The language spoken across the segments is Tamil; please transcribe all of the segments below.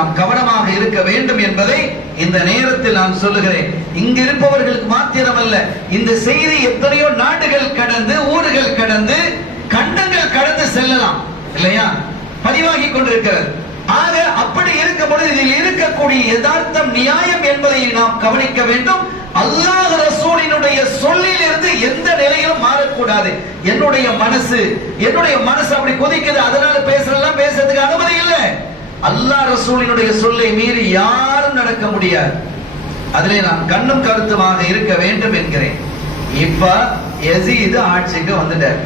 நாம் கவனமாக இருக்க வேண்டும் என்பதை இந்த நேரத்தில் நான் சொல்லுகிறேன். இங்கு இருப்பவர்களுக்கு மாத்திரமல்ல, இந்த செய்தி எத்தனையோ நாடுகள் கடந்து, ஊர்கள் கடந்து, கண்டங்கள் கடந்து செல்லலாம் இல்லையா, பதிவாகி கொண்டிருக்கிறது. ஆக அப்படி இருக்கும் பொழுது இதில் இருக்கக்கூடிய யதார்த்தம், நியாயம் என்பதை நாம் கவனிக்க வேண்டும். அல்லாஹ் ரசூலினுடைய சொல்லில் இருந்து எந்த நிலையிலும் மாறக்கூடாது. என்னுடைய மனசு அப்படி கொதிக்குது, அதனால பேசுறதுக்கு அனுமதி இல்லை. அல்லாஹ் ரசூலினுடைய சொல்லை மீறி யாரும் நடக்க முடியாது. அதிலே நான் கண்ணும் கருத்துமாக இருக்க வேண்டும் என்கிறேன். இப்ப யசீது ஆட்சிக்கு வந்துட்டார்.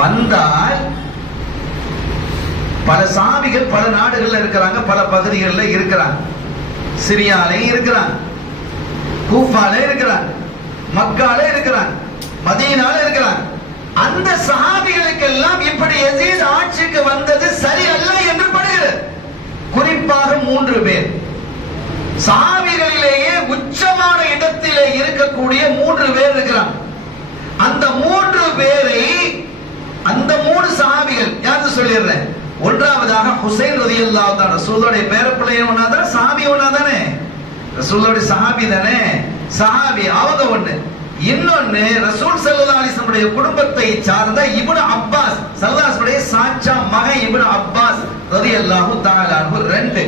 வந்தால் பல சாமிகள் பல நாடுகள்ல இருக்கிறாங்க, பல பகுதிகளில் இருக்கிறாங்க. சிரியாலே இருக்கிறாங்க, கூஃபாலே இருக்கிறாங்க, மக்காலே இருக்கிறாங்க, மதீனாலே இருக்கிறாங்க. அந்த சஹாபிகளுக்கெல்லாம் இப்படி யசீத் ஆட்சிக்கு வந்தது சரி அல்ல என்று படுகிறது. குறிப்பாக 3 பேர் சஹாபிகளிலேயே உச்சமான இடத்திலே இருக்கக்கூடிய 3 பேர் இருக்கிறாங்க. அந்த 3 பேரை, அந்த 3 சஹாபிகள் யாரு சொல்லிடுறேன். ஒன்றாவதாக ஹுசைன் ரலியல்லாஹு தஆலா, ரசூலுடைய பேரப்பிள்ளையும் ஒன்னாதான், சஹாபி ஒன்னாதானே, ரசூலுடைய சஹாபி தானே, சஹாபி அவங்க ஒண்ணு. இன்னொன்னு ரசூல் ஸல்லல்லாஹு அலைஹி வஸல்லம் குடும்பத்தை சார்ந்த இப்னு அப்பாஸ், ஸல்லல்லாஹு அலைஹி வஸல்லம் சாச்சா மகன் இப்னு அப்பாஸ் ரலியல்லாஹு தஆலா அன்ஹு 2.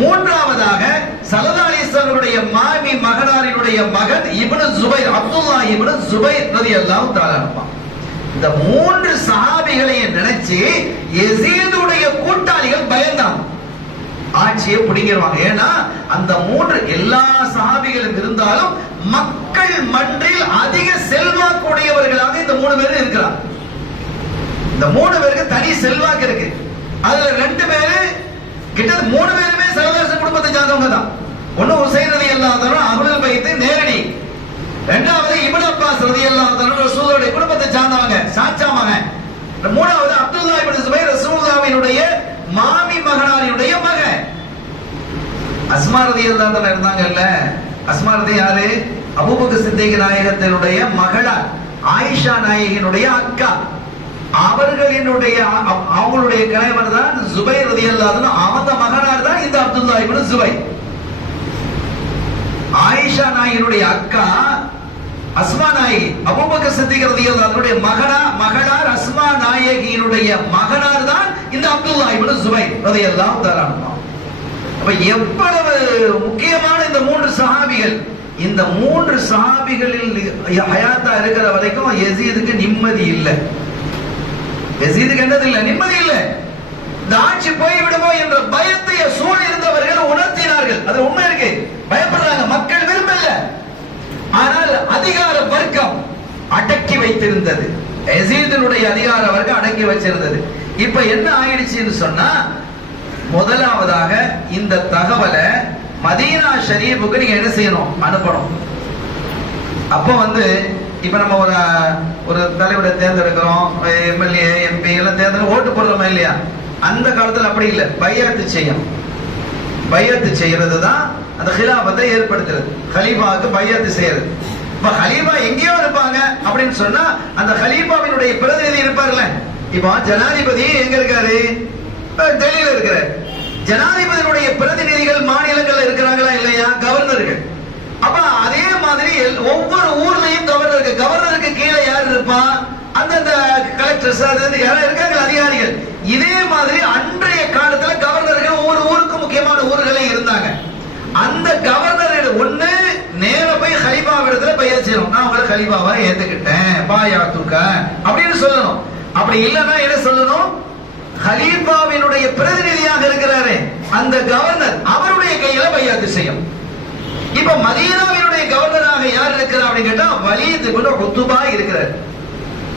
மூன்றாவதாக ஸல்லல்லாஹு அலைஹி வஸல்லம் மாமி மகனாரினுடைய மகன் இப்னு ஜுபைர், அப்துல்லாஹ் இப்னு ஜுபைர் ரலியல்லாஹு தஆலா அன்ஹு. இந்த 3 சஹாபிகளை நினைச்சு யசீதுடைய கூட்டாளிகள் பயந்தாங்க, ஆட்சியை பிடிங்கிடுவாங்க. ஏன்னா அந்த 3 எல்லா சஹாபிகளும் இருந்தாலும் மக்கள் மன்றில் அதிக செல்வாக்குடையவர்களாக இந்த 3 பேர் இருக்கிறாங்க. இந்த 3 பேருக்கு தனி செல்வாக்கு இருக்கு. அதுல 2 பேரு கிட்ட 3 பேருமே ஸல்லல்லாஹு குடும்பத்தை சார்ந்தவங்க தான். ஒன்னு ஹுசைன் ரலியல்லாஹு அன்ஹு அஹ்லுல் பைத் நேரடி, இரண்டாவது இப்னு அப்பாஸ் ரலியல்லாஹு அன்ஹு ரசூலுடைய குடும்பத்தை சார்ந்தவங்க, சாச்சா மகன். மூணாவது அப்துல்லாஹ் இப்னு ஜுபைர் ரசூலுல்லாஹ்வினுடைய மாமி மகனாரினுடைய மகன். அஸ்மா ரலியல்லாஹு அன்ஹா இருந்தாங்கல்ல, அஸ்மா ரதி யாரு, அபூபக்கர் சித்திக் நாயகத்தினுடைய மகளார், ஆயிஷா நாயகினுடைய அக்கா. அவர்களுடைய அவங்களுடைய கணவர் தான் ஜுபைர் ரலியல்லாஹு அன்ஹு, அவங்க மகனார் தான் இந்த அப்துல்லாஹ் இப்னு ஜுபைர். ஆயிஷா நாயகினுடைய அக்கா அஸ்மா நாயகி, அபூபக்கர் சித்திக் ரலியல்லாஹு அன்ஹுடைய மகளார் அஸ்மா நாயகியினுடைய மகனார் தான் இந்த அப்துல்லாஹ் இப்னு ஜுபைர் ரலியல்லாஹு தஆலா அன்ஹு. அப்ப எவ்வளவு முக்கியமான இந்த 3 சஹாபிகள். இந்த 3 சஹாபிகளில் ஹயாத்தா இருக்கிற வரைக்கும் யசீதுக்கு நிம்மதி இல்லை. யசீதுக்கு என்னது இல்லை, நிம்மதி இல்லை. இந்த ஆட்சி போய்விடுமோ என்ற பயத்தை சூழ இருந்தவர்கள் உணர்த்தினார்கள். அது உண்மை இருக்கு, பயப்படுறாங்க, மக்கள் விரும்பல. ஆனால் அதிகார வர்க்கம் அடக்கி வைத்திருந்தது, யசீதுடைய அதிகார வர்க்கம் அடக்கி வச்சிருந்தது. இப்ப என்ன ஆயிடுச்சுன்னு சொன்னா, முதலாவதாக இந்த தகவலை மதீனா ஷரீஃபுக்கு நீங்க என்ன செய்யணும், அனுப்பணும். அப்போ இப்ப நம்ம ஒரு தலைவரை தேர்ந்தெடுக்கிறோம், எம்எல்ஏ எம்பி எல்லாம் தேர்ந்தெடுக்க ஓட்டு போடுறோமா இல்லையா. அந்த காலத்துல அப்படி இல்லை, பையத்து செய்யும். பையத்து செய்யறது தான் அந்த ஹிலாபத்தை ஏற்படுத்துறது, ஹலீஃபாவுக்கு பையத்து செய்யறது. இப்ப ஹலீஃபா எங்கேயோ இருப்பாங்க அப்படின்னு சொன்னா அந்த ஹலீஃபாவினுடைய பிரதிநிதி இருப்பார்ல. இப்போ ஜனாதிபதி எங்க இருக்காரு, டெல்லியில இருக்கிறார். ஜனாதிபதியுடைய பிரதிநிதிகள் மாநிலங்கள்ல இருக்கிறாங்களா இல்லையா, கவர்னர்கள். அப்ப அதே மாதிரி ஒவ்வொரு ஊர்லயும் கவர்னருக்கு கீழே யார் இருப்பா, அந்தந்த கலெக்டர்ஸ் யாரும் இருக்காங்க, அதிகாரிகள். இதே மாதிரி அன்றைய காலத்துல கவர்னர்கள் ஒவ்வொரு ஊருக்கும் முக்கியமான ஊர்களை இருந்தாங்க. அந்த கவர்னர் ஒண்ணு நேர போய் ஹலீஃபாவிடத்துல பையத் செய்யணும், நான் உங்களை ஹலீஃபாவா ஏத்துக்கிட்டேன் பாயாத்துக்க அப்படின்னு சொல்லணும். அப்படி இல்லைன்னா என்ன சொல்லணும், ஹலீஃபாவினுடைய பிரதிநிதியாக இருக்கிறாரே அந்த கவர்னர், அவருடைய கையில பையாத்து செய்யும். இப்ப மதீனாவினுடைய கவர்னராக யார் இருக்கிறார் அப்படின்னு கேட்டா வலீத் இப்னு உத்பா இருக்கிறார்.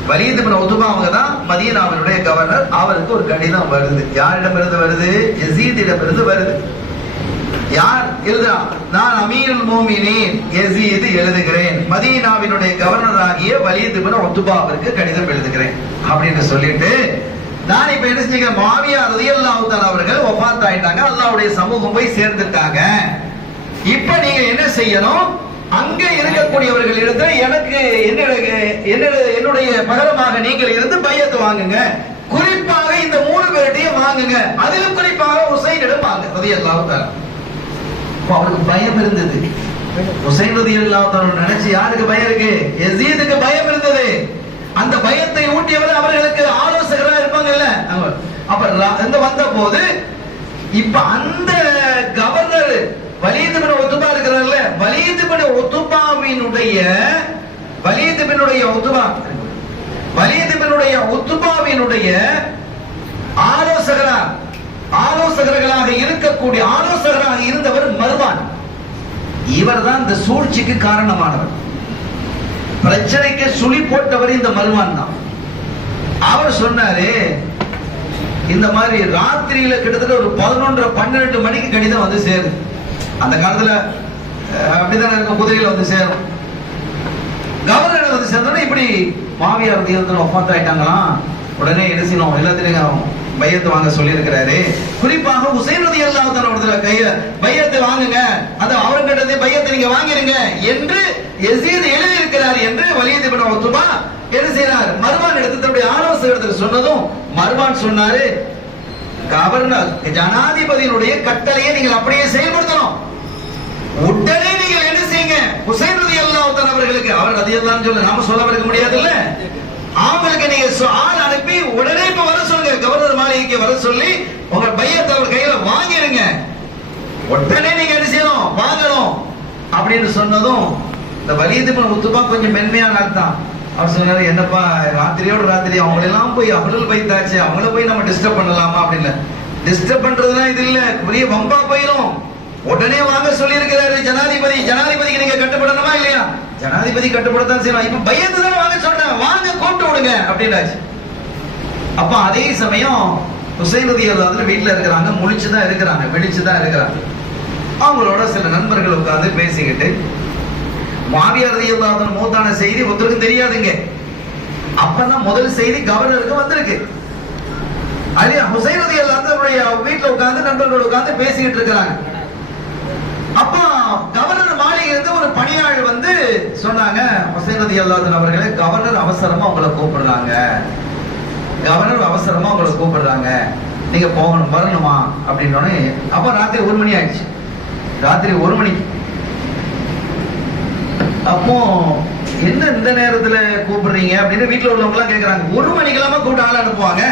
வலீத் இப்னு உத்பா அவங்க தான் மதீனாவினுடைய கவர்னர். அவருக்கு ஒரு கடிதம் வருது. யாரிடமிருந்து வருது, யசீதிடமிருந்து வருது. யார் எழுதுறா, நான் அமீருல் மோமினீன் யசீத் எழுதுகிறேன், மதீனாவினுடைய கவர்னர் ஆகிய வலீத் இப்னு உத்பாவிற்கு கடிதம் எழுதுகிறேன் அப்படின்னு சொல்லிட்டு, நான் இப்ப என்ன செஞ்சேன், முஆவியா ரலியல்லாஹு தஆலா அவர்கள் வஃபாத் ஆயிட்டாங்க, அல்லாஹ்வுடைய சமூகம் போய் சேர்ந்துட்டாங்க. இப்ப நீங்க என்ன செய்யணும், அங்க இருக்கக்கூடியவர்கள் இடத்துல எனக்கு என்னுடைய பகரமாக நீங்கள் இருந்து பையத்து வாங்குங்க. குறிப்பாக இந்த 3 பேர்ட்டையும் வாங்குங்க. அதிலும் குறிப்பாக ஹுசைனிடம் ரலியல்லாஹு தஆலா. அவருக்கு பயம் இருந்தது. ஹுசைன் ரலியல்லாஹு தஆலா நினைச்சு யாருக்கு பயம் இருக்கு? யஸீதுக்கு பயம் இருந்தது. அந்த பயத்தை ஊட்டியவர் அவர்களுக்கு ஆலோசகரா இருப்பாங்கல்ல. அப்ப இந்த வந்த போது இப்ப அந்த கவர்னர் வலீத் பின் உத்பா இருக்கிறார்ல, வலீத் பின் உத்பாவினுடைய ஆலோசகர்களாக இருக்கக்கூடிய ஆலோசகராக இருந்தவர் மர்வான். இவர் தான் இந்த சூழ்ச்சிக்கு காரணமானவர். பிரச்சனைக்கு சுழி போட்டவர் இந்த மர்வான் தான். அவர் சொன்னாரு, இந்த மாதிரி ராத்திரியில கிட்டத்தட்ட ஒரு 11-12 மணிக்கு கடிதம் வந்து சேருது. அந்த காலத்துல அப்படிதான் இருக்க, குதிரையில வந்து சேரும். கவர்னர் வந்து சேர்ந்தோட இப்படி மாவியார் ரலியல்லாஹு வஃபாத் ஆயிட்டாங்களாம். உடனே என்ன செய்யணும், எல்லாத்தையும் பையத்து வாங்க சொல்லி இருக்கிறாரு. குறிப்பாக ஹுசைன் ரலியல்லாஹு தஆலா கைய பையத்தை வாங்குங்க, அந்த அவர்கிட்ட பையத்தை நீங்க வாங்கிருங்க என்று யஸீத் எழுதி இருக்கிறார் என்று வலீத் இப்னு உத்பா என்ன செய்றார், மர்வான் எடுத்து தன்னுடைய ஆலோசகருக்கு சொன்னதும் மர்வான் சொன்னாரு, கவர்னர் ஜனாதிபதியினுடைய கட்டளையை நீங்கள் அப்படியே செயல்படுத்தணும். உடனே நீங்கள் என்ன செய்யுங்க, ஹுசைன் ரலியல்லாஹு தஆலா அவர்களுக்கு, அவர் ரலியல்லாஹு சொல்ல நாம சொல்ல இருக்க முடியாது இல்ல, அவங்களுக்கு நீங்க ஆள் அனுப்பி உடனே இப்ப வர சொல்லுங்க, கவர்னர் மாளிகைக்கு வர சொல்லி உங்க பையத்தை அவர் கையில வாங்கிருங்க, உடனே நீங்க என்ன செய்யணும், வாங்கணும் அப்படின்னு சொன்னதும் இந்த வலீத் இப்னு உத்பா கொஞ்சம் மென்மையான ஆள் தான். அவர் சொன்னாரு, என்னப்பா ராத்திரியோட ராத்திரி அவங்களெல்லாம் போய் அப்துல் பைத்தாச்சு, அவங்கள போய் நம்ம டிஸ்டர்ப் பண்ணலாமா அப்படின்னு. டிஸ்டர்ப் பண்றதுலாம் இது இல்ல, பெரிய வம்பா போயிடும். உடனே வாங்க சொல்லி இருக்கிறாரு ஜனாதிபதி. ஜனாதிபதிக்கு நீங்க கட்டுப்படணுமா இல்லையா? ஜனாதிபதி கட்டுப்படத்தான் செய்யலாம். இப்ப பையத்து தானே வாங்க சொன்னேன், வாங்க கூப்பிட்டு விடுங்க அப்படின்னாச்சு. அப்ப அதே சமயம் ஹுசைன் ரலியல்லாஹு வீட்டுல இருக்கிறாங்க, முழிச்சுதான் இருக்கிறாங்க, விழிச்சுதான் இருக்கிறாங்க. அவங்களோட சில நண்பர்கள் உட்கார்ந்து பேசிக்கிட்டு, மாவியார் ரலியல்லாஹு மூத்தான செய்தி ஒருத்தருக்கும் தெரியாதுங்க. அப்பதான் முதல் செய்தி கவர்னருக்கு வந்திருக்கு. அது ஹுசைன் ரலியல்லாஹு வீட்டுல உட்கார்ந்து நண்பர்களோட உட்கார்ந்து பேசிக்கிட்டு இருக்கிறாங்க. அப்ப கவர்னர் மாளிகை இருந்து ஒரு பணியாள் வந்து சொன்னாங்க, ஹுசைன் ரலியல்லாஹு அவர்களே, கவர்னர் அவசரமா உங்களை கூப்பிடுறாங்க, கவர்னர் அவசரமா உங்களை கூப்பிடுறாங்க, நீங்க போகணும், வரணுமா அப்படின்னு. அப்ப ராத்திரி 1 மணி ஆயிடுச்சு, ராத்திரி 1 மணி. அப்போ என்ன இந்த நேரத்துல கூப்பிடுறீங்க அப்படின்னு வீட்டுல உள்ளவங்க எல்லாம் கேக்குறாங்க. 1 மணிக்கெல்லாமா கூப்பிட்டு ஆள் அனுப்புவாங்க,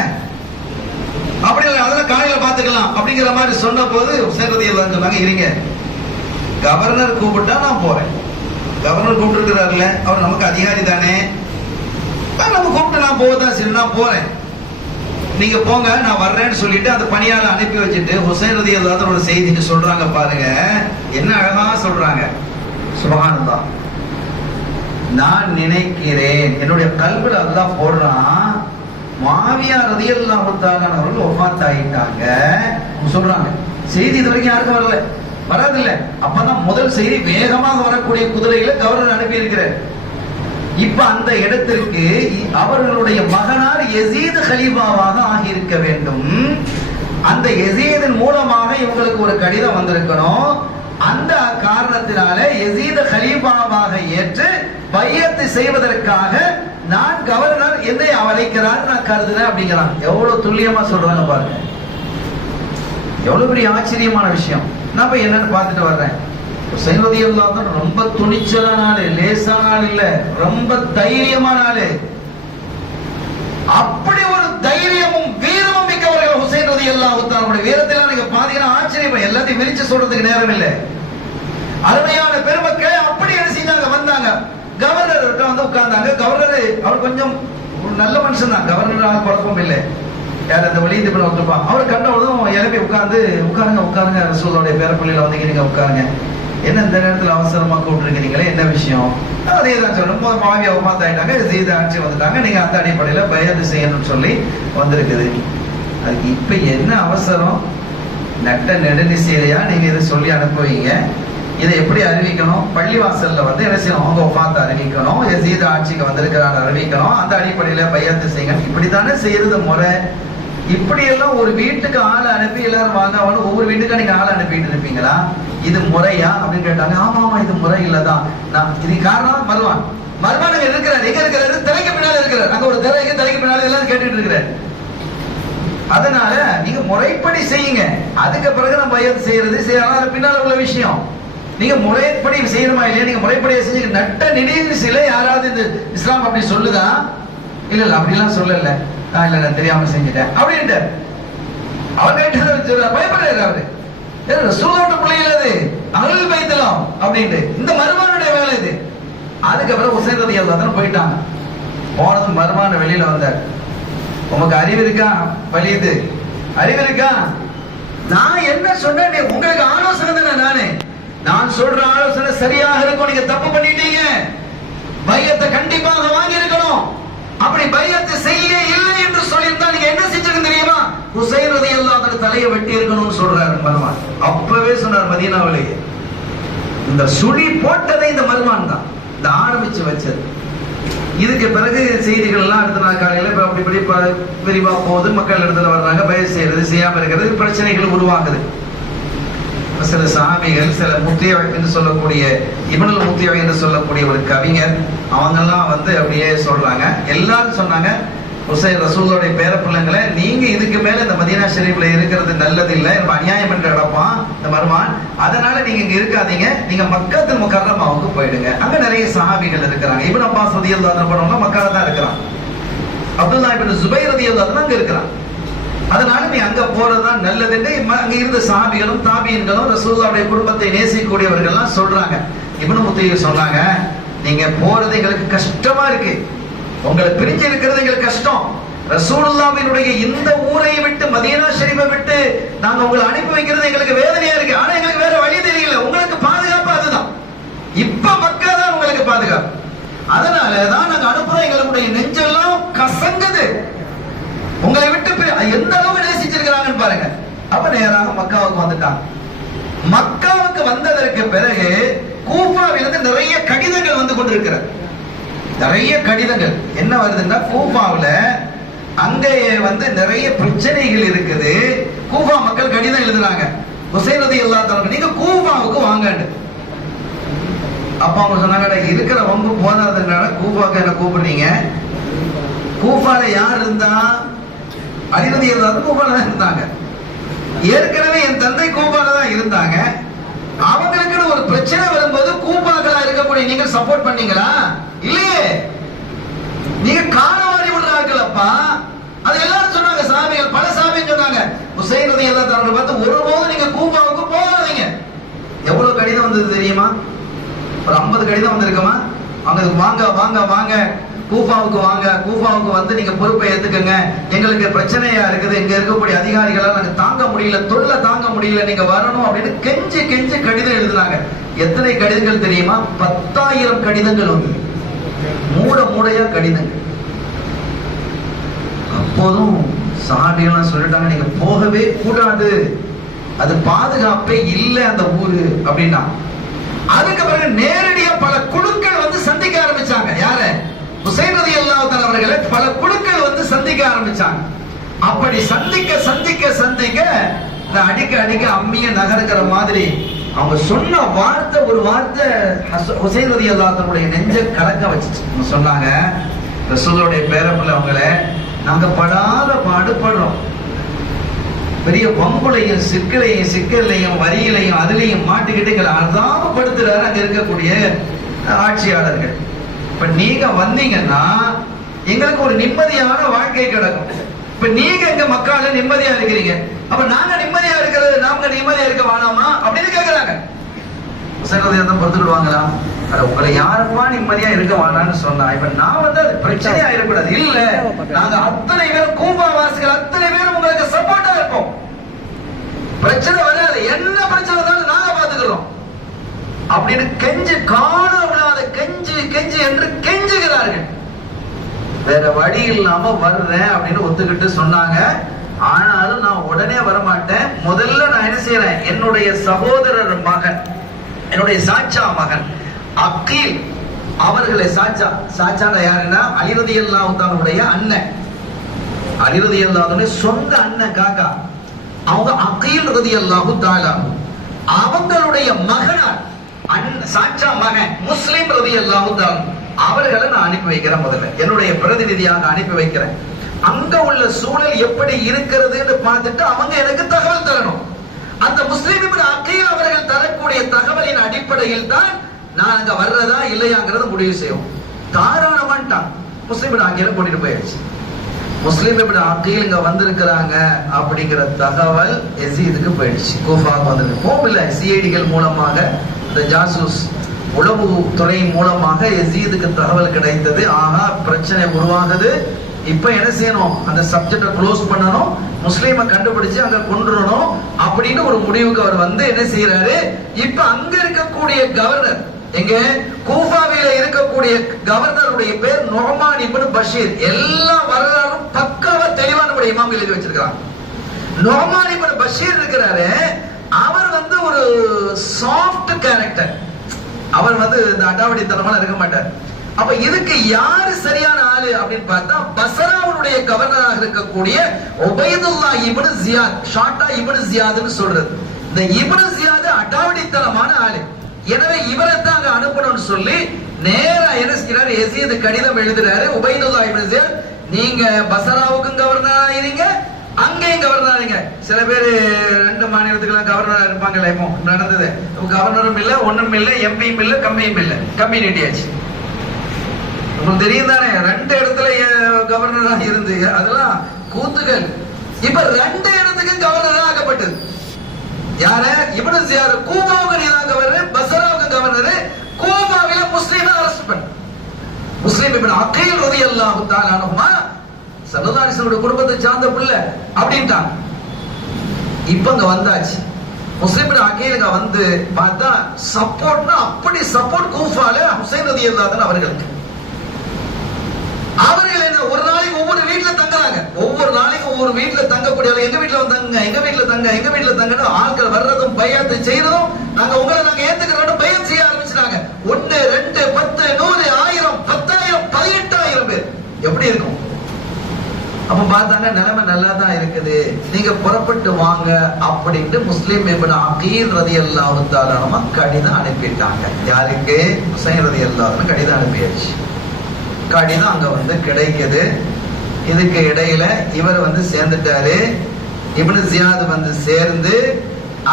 அப்படி இல்லை, அதெல்லாம் காலையில பாத்துக்கலாம் அப்படிங்கிற மாதிரி சொன்ன போது ஹுசைன் ரலியல்லாஹு சொன்னாங்க, இருங்க, கவர்னர் கூப்பிட்டா நான் போறேன், கவர்னர் கூப்பிட்டு இருக்கிறாருல, அவர் நமக்கு அதிகாரி தானே, நம்ம கூப்பிட்டு நான் போதான் சரி, நான் போறேன், நீங்க போங்க, நான் வர்றேன்னு சொல்லிட்டு அந்த பணியாளை அனுப்பி வச்சுட்டு ஹுசைன் ரலியல்லாஹு செய்திக்கு சொல்றாங்க. பாருங்க என்ன அழகா சொல்றாங்க, சுப்ஹானல்லாஹ். நான் நினைக்கிறேன், என்னுடைய கல்வில அல்லாஹ் போடுறான், மாவியா ரலியல்லாஹு தஆலா அவர்கள் வஃபாத் ஆயிட்டாங்க சொல்றாங்க. செய்தி இது வரைக்கும் யாருக்கும் வரல, வராதில்ல. அப்பதான் முதல் செய்தி வேகமாக வரக்கூடிய குதிரையில கவர்னர் அனுப்பி இருக்கிறார். இப்ப அந்த இடத்திற்கு அவர்களுடைய மகனார் யஸீத் கலீஃபாவாக ஆகியிருக்க வேண்டும். அந்த யஸீதின் மூலமாக இவங்களுக்கு ஒரு கடிதம் வந்திருக்கணும். அந்த காரணத்தினால யஸீத் கலீஃபாவாக ஏற்று பையத்து செய்வதற்காக நான் கவர்னர் என்னை அழைக்கிறார் நான் கருதுறேன் அப்படிங்கிறான். எவ்வளவு துல்லியமா சொல்றாங்க பாருங்க, எவ்வளவு பெரிய ஆச்சரியமான விஷயம். நான் போய் என்னன்னு பார்த்துட்டு வர்றேன். ஹுசைன் ரலியல்லாஹு ரொம்ப துணிச்சலான ஆளு, லேசான ஆள் இல்ல, ரொம்ப தைரியமான ஆளு. அப்படி ஒரு தைரியமும் வீரமும் மிக்கவர்கள் ஹுசைன் ரலியல்லாஹு தஆலா. வீரத்திலாம் நீங்க பாத்தீங்கன்னா ஆச்சரியம், எல்லாத்தையும் விரிச்சு சொல்றதுக்கு நேரம் இல்லை. அருமையான பெருமக்கள் அப்படி என்ன செஞ்சாங்க, வந்தாங்க கவர்னர் வந்து உட்கார்ந்தாங்க. கவர்னர் அவர் கொஞ்சம் நல்ல மனுஷன் தான், கவர்னர் குழப்பம் இல்லை. யார் அந்த வலீத் இப்னு உத்பா, அவர் கண்டவுடனும் எழுப்பி உட்காருங்க ரசூலுல்லாஹ்வுடைய பேரப்பிள்ளையில வந்தீங்க, நீங்க உட்காருங்க, என்ன இந்த நேரத்தில் அவசரமா கூப்பிட்டுருக்கிறீங்களே, என்ன விஷயம்? அதே தான் சொல்லணும், மாவியா வஃபாத் ஆயிட்டாங்க, யஸீத் ஆட்சி வந்துட்டாங்க, நீங்க அந்த அடிப்படையில பையத்து செய்யணும்னு சொல்லி வந்திருக்குது. அதுக்கு இப்ப என்ன அவசரம்? நட்ட நெடுநிசையிலையா நீங்க இதை சொல்லி அனுப்புவீங்க? இதை எப்படி அறிவிக்கணும்? பள்ளிவாசல்ல வந்து என்ன செய்யணும், அவங்க வஃபாத் அறிவிக்கணும், யஸீத் ஆட்சிக்கு வந்திருக்கிறான்னு அறிவிக்கணும், அந்த அடிப்படையில பையத்து செய்யணும். இப்படித்தானே செய்யறது முறை. இப்படி எல்லாம் ஒரு வீட்டுக்கு ஆளை அனுப்பி எல்லாரும் வாங்க, ஒவ்வொரு வீட்டுக்கா நீங்க ஆளை அனுப்பிட்டு இருப்பீங்களா? இது முறையா அப்படின்னு கேட்டாங்க. ஆமா இது முறை இல்லதான். நான் இது காரணம் மர்வான் இருக்கிறார். எங்க இருக்கிறாரு? திரைக்கு பின்னால இருக்கிறார். அங்க ஒரு திரைக்கு பின்னால எல்லாரும் கேட்டுட்டு இருக்கிறார். அதனால நீங்க முறைப்படி செய்யுங்க. அதுக்கு பிறகு நம்ம பையத் செய்யறது செய்யலாம் பின்னால உள்ள விஷயம். நீங்க முறைப்படி செய்யணுமா இல்லையா? நீங்க முறைப்படி செஞ்சு நட்ட நினைவு சில யாராவது இந்த இஸ்லாம் அப்படி சொல்லுதா? இல்ல அப்படிலாம் சொல்லல, இல்ல நான் தெரியாம செஞ்சுட்டேன் அப்படின்ட்டு அவர் கேட்டு பயப்படுறாரு. அவரு ரசூலோட பிள்ளைகள் அது அகல் பைத்தலாம் அப்படின்ட்டு இந்த மருமானுடைய வேலை இது. அதுக்கப்புறம் ஹுசைன் ரலியல்லாஹு அன்ஹு போயிட்டாங்க. போனதும் மருமான வெளியில வந்தார். உமக்கு அறிவு இருக்கா வலியுது? அறிவு இருக்கா? நான் என்ன சொன்னேன்? உங்களுக்கு ஆலோசனை தானே நான் சொல்ற ஆலோசனை சரியாக இருக்கும். நீங்க தப்பு பண்ணிட்டீங்க. பையத்தை கண்டிப்பாக வாங்கி இருக்கணும். அப்படி பையத்தை செய்ய இல்லை என்று சொல்லியிருந்தா நீங்க என்ன செஞ்சிருக்க தெரியுமா? ஹுசைன் ரலியல்லாஹு அன்ஹு தலையை வெட்டி இருக்கணும்னு சொல்றாரு மருமான். அப்பவே சொன்னார் மதீனாவிலேயே. இந்த சுழி போட்டதை இந்த மருமான் தான் இந்த ஆரம்பிச்சு வச்சது. இதுக்கு பிறகு செய்திகள் எல்லாம் அடுத்த நாள் காலையில அப்படி விரிவா போகுது. மக்கள் இடத்துல வர்றாங்க, பயிர் செய்யறது செய்யாம இருக்கிறது, பிரச்சனைகள் உருவாகுது. சில சாமிகள், சில முத்தியா என்று சொல்லக்கூடிய இப்னுல் முத்தியா என்று சொல்லக்கூடிய ஒரு கவிஞர், அவங்க எல்லாம் அப்படியே சொல்றாங்க. எல்லாரும் சொன்னாங்க, ஹுசைன் ரசூலுடைய பேரப்பிள்ளைங்களை நீங்க இதுக்கு மேல இந்த மதீனா ஷரீஃப்ல இருக்கிறது நல்லது இல்ல, அநியாயம் என்று நடப்பான் இந்த மருமான். அதனால நீங்க இங்க இருக்காதீங்க, நீங்க மக்கத்துல் முகர்ரமாவுக்கு போயிடுங்க. அங்க நிறைய சஹாபிகள் இருக்கிறாங்க. இப்னு அப்பாஸ் ரலியல்லாஹு அன்ஹு போனவங்க மக்கால தான் இருக்கிறாங்க. அப்துல்லாஹ் இப்னு ஜுபைர் ரலியல்லாஹு அன்ஹு அங்க இருக்கிறாங்க. அதனால நீ அங்க போறதுதான் நல்லதுன்னு அங்க இருந்த சஹாபிகளும் தாபியீன்களும் ரசூலுல்லாஹ்வுடைய குடும்பத்தை நேசிக்கக்கூடியவர்கள் எல்லாம் சொல்றாங்க. இப்னு முத்தியா சொன்னாங்க, நீங்க போறது எங்களுக்கு கஷ்டமா இருக்கு, உங்களை பிரிஞ்சு இருக்கிறது எங்களுக்கு கஷ்டம். ரசூலுல்லாஹ்வினுடைய இந்த ஊரை விட்டு மதீனா ஷரீஃபை விட்டு நாங்க உங்களை அனுப்பி வைக்கிறது எங்களுக்கு வேதனையா இருக்கு. ஆனா எங்களுக்கு வேற வழி தெரியல. உங்களுக்கு பாதுகாப்பு அதுதான். இப்ப மக்கா தான் உங்களுக்கு பாதுகாப்பு. அதனாலதான் நாங்க அனுப்புறோம். எங்களுடைய நெஞ்செல்லாம் கசங்குது. உங்களை விட்டு எந்த அளவுக்கு நேசிச்சிருக்கிறாங்கன்னு பாருங்க. அப்ப நேராக மக்காவுக்கு வந்துட்டாங்க. மக்காவுக்கு வந்ததற்கு பிறகு கூஃபாவிலிருந்து நிறைய கடிதங்கள் வந்து கொண்டிருக்கிறது. நிறைய கடிதங்கள் என்ன வருதுன்னா, கூஃபாவுல அங்கே நிறைய பிரச்சனைகள் இருக்குது. கூஃபா மக்கள் கடிதம் எழுதுறாங்க, ஹுசைன் ரலியல்லாஹு அன்ஹு நீங்க கூஃபாவுக்கு வாங்கன்னு. அப்ப அவங்க சொன்னாங்க, இருக்கிற வம்பு போதாதனால கூஃபாவுக்கு என்ன கூப்பிடுறீங்க? கூஃபால யார் இருந்தா? அலி ரலியல்லாஹு அன்ஹு கூஃபால தான் இருந்தாங்க. ஏற்கனவே என் தந்தை கூஃபால தான் இருந்தாங்க. அவங்களுக்கு ஒரு பிரச்சனை வரும்போது கூஃபாக்களா இருக்கக்கூடிய நீங்க சப்போர்ட் பண்ணீங்களா? இல்லையே. நீங்க காணவாரி விடுறாங்களப்பா. அது எல்லாரும் சொன்னாங்க, சாமிகள் பல சாமிகள் சொன்னாங்க. ஹுசைன் ரலியல்லாஹு அன்ஹு பார்த்து ஒருபோதும் நீங்க கூஃபாவுக்கு போகாதீங்க. எவ்வளவு கடிதம் வந்தது தெரியுமா? ஒரு 50 கடிதம் வந்திருக்குமா? அங்க வாங்க வாங்க வாங்க கூஃபாவுக்கு வாங்க, கூஃபாவுக்கு நீங்க பொறுப்பை ஏத்துக்கங்க, எங்களுக்கு பிரச்சனையா இருக்குது, இங்க இருக்கக்கூடிய அதிகாரிகளால் நாங்க தாங்க முடியல, தொல்லை தாங்க முடியல, நீங்க வரணும் அப்படின்னு கெஞ்சி கெஞ்சி கடிதம் எழுதுனாங்க. எத்தனை கடிதங்கள் தெரியுமா? 10,000 கடிதங்கள் வந்து மூட மூடையா கடிதங்கள். அப்போதும் சஹாபிகள் சொல்லிட்டாங்க, நீங்க போகவே கூடாது, அது பாதுகாப்பே இல்லை அந்த ஊரு அப்படின்னா. அதுக்கு பிறகு நேரடியா பல குழுக்கள் சந்திக்க ஆரம்பிச்சாங்க. யாரு? ஹுசைன் ரலியல்லாஹு அன்ஹு அவர்களை பல குழுக்கள் சந்திக்க ஆரம்பிச்சாங்க. அப்படி சந்திக்க சந்திக்க சந்திக்க அடிக்க அடிக்க அம்மிய நகருங்கிற மாதிரி அவங்க சொன்ன வார்த்தை, ஒரு வார்த்தை ஹுசைன் ரலியல்லாஹு அன்ஹுடைய நெஞ்ச கலக்க வச்சுச்சு. சொன்னாங்க, ரசூலுடைய பேரப்பிள்ளை அவங்கள நாங்க படாத பாடுபடுறோம், பெரிய வம்புலையும் சிக்கலையும் வரியிலையும் அதுலையும் மாட்டிக்கிட்டு எங்களை அதாமப்படுத்துறாரு அங்க இருக்கக்கூடிய ஆட்சியாளர்கள். இப்ப நீங்க வந்தீங்கன்னா எங்களுக்கு ஒரு நிம்மதியான வாழ்க்கை கிடைக்கும். இப்ப நீங்க எங்க மக்கால நிம்மதியா இருக்கிறீங்க, அப்ப நாங்க நிம்மதியா இருக்கிறது, நாங்க நிம்மதியா இருக்க வேணாமா அப்படின்னு கேக்குறாங்க. பொறுத்துக்கிடுவாங்களா? உங்களை யாருமா நிம்மதியா இருக்க வேணான்னு சொன்னா, இப்ப நான் அது பிரச்சனையா இருக்கக்கூடாது. இல்ல, நாங்க அத்தனை பேரும் கூபா வாசிகள் அத்தனை பேரும் உங்களுக்கு சப்போர்ட்டா இருப்போம், பிரச்சனை வராது, என்ன பிரச்சனை தான் நாங்க பாத்துக்கிறோம் அப்படின்னு கெஞ்சு காண கெஞ்சு கெஞ்சு என்று கெஞ்சுகிறார்கள். வேற வழி இல்லாம வர்றேன் அப்படின்னு ஒத்துக்கிட்டு சொன்னாங்க. ஆனாலும் நான் உடனே வரமாட்டேன், முதல்ல நான் என்ன செய்யறேன், என்னுடைய சகோதரர் மகன், என்னுடைய சாச்சா மகன் அக்கீல் அவர்களை, சாச்சா யாருன்னா அலி ரலியல்லாஹு அன்ஹுடைய அண்ணன், அலி ரலியல்லாஹு அன்ஹு சொந்த அண்ணன், காக்கா. அவங்க அக்கீல் ரலியல்லாஹு தஆலா அவங்களுடைய மகனார், சாச்சா மகன் முஸ்லிம் ரலியல்லாஹு தஆலா அவர்களை நான் அனுப்பி வைக்கிறேன். முதல்ல என்னுடைய பிரதிநிதியாக அனுப்பி வைக்கிறேன். அங்க உள்ள சூழல் எப்படி இருக்கிறதுன்னு பார்த்துட்டு அவங்க எனக்கு தகவல் தரணும். அந்த முஸ்லிம் இப்னு அகீல் அவர்கள் தரக்கூடிய தகவலின் அடிப்படையில் தான் நான் அங்க வர்றதா இல்லையாங்கிறத முடிவு செய்வோம். தாராளமாட்டான் முஸ்லிம் இப்னு அகீல கூட்டிட்டு போயாச்சு. முஸ்லிம் இப்னு அகீல் இங்க வந்திருக்கிறாங்க அப்படிங்கிற தகவல் யசீதுக்கு போயிடுச்சு. கூஃபாவுக்கு வந்தது போகல. சிஐடிகள் மூலமாக, இந்த ஜாசூஸ் உளவு துறை மூலமாக யசீதுக்கு தகவல் கிடைத்தது. ஆஹா, பிரச்சனை உருவாகுது. இப்ப என்ன செய்யணும்? அந்த சப்ஜெக்ட க்ளோஸ் பண்ணணும், முஸ்லீமை கண்டுபிடிச்சு அங்க கொண்டுறணும் அப்படின்னு ஒரு முடிவுக்கு அவர் வந்து என்ன செய்யறாரு? இப்ப அங்க இருக்கக்கூடிய கவர்னர், எங்க கூஃபாவில இருக்கக்கூடிய கவர்னருடைய பேர் நுஅமான் இப்னு பஷீர். எல்லா வரலாறும் பக்காவா தெளிவா நம்முடைய இமாம் எழுதி வச்சிருக்காங்க. நுஅமான் இப்னு பஷீர் இருக்கிறாரு. அவர் வந்து ஒரு சாஃப்ட் கேரக்டர். அவர் வந்து இந்த அடாவடித்தனமா இருக்க மாட்டார். அப்ப இதுக்கு யாரு சரியான ஆளு அப்படின்னு பார்த்தா, பஸ்ராவுடைய கவர்னராக இருக்கக்கூடிய உபைதுல்லாஹ் இப்னு ஜியாத், ஷார்ட்டா இப்னு ஜியாத்னு சொல்றது. இந்த இப்னு ஜியாத் அடாவடித்தனமான ஆளு. எனவே இவரை தான் அங்க அனுப்பணும்னு சொல்லி நேரா என்ன செய்யறாரு? யசீது கடிதம் எழுதுறாரு. உபைதுல்லாஹ் இப்னு ஜியாத், நீங்க பஸ்ராவுக்கும் கவர்னர் ஆகிறீங்க, அங்கேயும் கவர்னர் ஆறீங்க. சில பேர் ரெண்டு மாநிலத்துக்கெல்லாம் கவர்னரா இருப்பாங்கல்ல, இப்போ நடந்தது. கவர்னரும் இல்ல, ஒண்ணும் இல்ல, எம்பியும் இல்ல, கம்மியும் இல்ல, கம்யூனிட்டி ஆச்சு. உங்களுக்கு தெரியும் தானே, ரெண்டு இடத்துல கவர்னரா இருந்து அதெல்லாம் கூத்துகள். இப்ப ரெண்டு இடத்துக்கும் கவர்னரா ஆக்கப்பட்டது. யார? இப்னு ஜியாத். கூஃபாவுக்கு நீதான் கவர்னர், பஸ்ராவுக்கு கவர்னர். கூஃபாவில முஸ்லிமை அரெஸ்ட் பண்ண முஸ்லிம் இப்னு அகீல் ரலியல்லாஹு தஆலா அன்ஹுமா ஸல்லல்லாஹு அலைஹி வஸல்லம் குடும்பத்தை சார்ந்த பிள்ளை அப்படின்ட்டாங்க. இப்ப அங்க வந்தாச்சு. முஸ்லிம் இப்னு அகீலுக்கு வந்து பார்த்தா சப்போர்ட்னா அப்படி சப்போர்ட் கூஃபால ஹுசைன் ரலியல்லாஹு அன்ஹு அவர்களுக்கு. அவர்கள் என்ன ஒரு நாளைக்கு ஒவ்வொரு வீட்டுல தங்குறாங்க. ஒவ்வொரு நாளைக்கு ஒவ்வொரு வீட்டுல தங்கக்கூடிய, எங்க வீட்டுல தங்குங்க, எங்க வீட்டுல தங்க, எங்க வீட்டுல தங்கன்னு ஆட்கள் வர்றதும் பையத்தை செய்யறதும், நாங்க உங்களை நாங்க ஏத்துக்கிறோம் பையன் செய்ய ஆரம்பிச்சிட்டாங்க. 1 2 10 100 1000 10000 18000 பேர். எப்படி இருக்கும்? அப்ப பார்த்தாங்க நிலைமை நல்லா தான் இருக்குது, நீங்க புறப்பட்டு வாங்க அப்படின்ட்டு முஸ்லிம் இப்னு அகீல் ரலியல்லாஹு தஆலா அன்ஹு கடிதம் அனுப்பிட்டாங்க. யாருக்கு? ஹுசைன் ரலியல்லாஹு அன்ஹு கடிதம் அனுப்பியாச்சு. கடிதம் அங்க வந்து கிடைக்குது. இதுக்கு இடையில இவர் வந்து சேர்ந்துட்டாரு. இப்னு ஜியாத் வந்து சேர்ந்து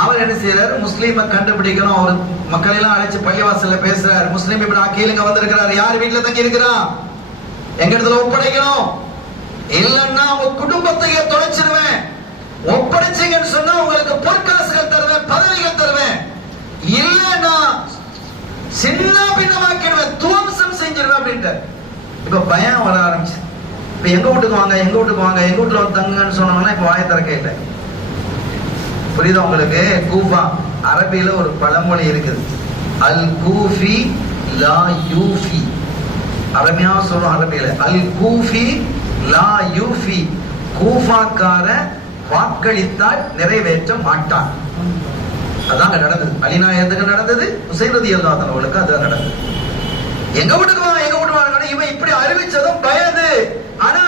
அவர் என்ன செய்யறாரு? முஸ்லீமை கண்டுபிடிக்கணும். அவர் மக்களை எல்லாம் அழைச்சு பள்ளிவாசல்ல பேசுறாரு. முஸ்லிம் இப்னு அகீல் இங்க வந்திருக்கிறார், யார் வீட்டுல தங்கி இருக்கிறான், எங்க இடத்துல ஒப்படைக்கணும், இல்லன்னா உங்க குடும்பத்தையே தொலைச்சிருவேன், ஒப்படைச்சீங்கன்னு சொன்னா உங்களுக்கு பொற்காசுகள் தருவேன், பதவிகள் தருவேன், இல்லன்னா சின்ன பின்னமாக்கிடுவேன், துவம்சம் செஞ்சிருவேன் அப்படின்ட்டு. இப்ப பயம் வர ஆரம்பிச்சு. இப்ப எங்க வீட்டுக்கு வாங்க, எங்க வீட்டுக்கு வாங்க, எங்க வீட்டுல வந்து தங்குங்கன்னு சொன்னாங்கன்னா இப்ப வாய திறக்க இல்லை. புரியுதா உங்களுக்கு? கூஃபா அரபியில ஒரு பழமொழி இருக்குது, அல் கூஃபி லா யூஃபி. அருமையா சொல்றோம் அரபியில, அல் கூஃபி லா யூஃபி. கூஃபாக்கார வாக்களித்தால் நிறைவேற்ற மாட்டான். அதாங்க நடந்தது. அலிநாயகத்துக்கு நடந்தது, ஹுசைன் ரலியல்லாஹு அன்ஹு அவர்களுக்கு அதான் நடந்தது. எங்க வீட்டுக்கு வா, எங்க வீட்டுக்கு வாங்க, இவன் இப்படி அறிவிச்சதும் பயது. ஆனா